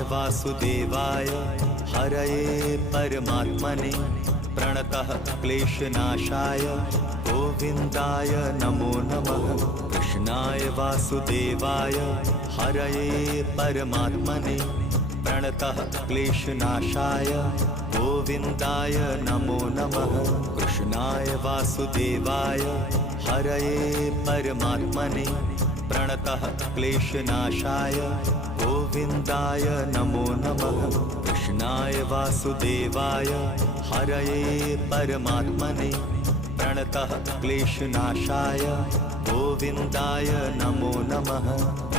वासुदेवाय हरये परमात्मने प्रणतः क्लेशनाशाय गोविन्दाय नमो नमः। कृष्णाय वासुदेवाय हरये परमात्मने प्रणतः क्लेशनाशाय गोविन्दाय नमो नमः। कृष्णाय वासुदेवाय हरये परमात्मने प्रणतः क्लेशनाशाय गोविन्दाय नमो नमः। कृष्णाय वासुदेवाय हरये परमात्मने प्रणतः क्लेशनाशाय गोविन्दाय नमो नमः।